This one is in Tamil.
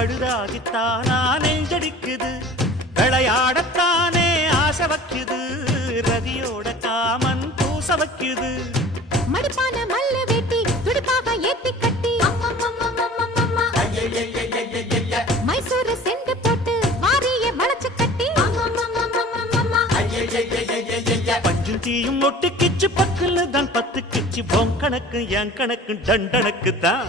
பழுதாகித்தானா நெஞ்சடிக்குது விளையாடத்தானே ஆசை வைக்குது ரதியோட காமன் பூச வைக்குது மடிப்பான மல்லு வெட்டி துடுப்பாக ஏத்தி கட்டி மைசூரு செண்டு போட்டு வாரிய வளைச்சு கட்டி பஞ்சும் தீயும் ஒட்டுக்கிச்சு பக்கல தான் பத்து கிச்சு பொன் கணக்கு என் கணக்கு தண்டனுக்கு தான்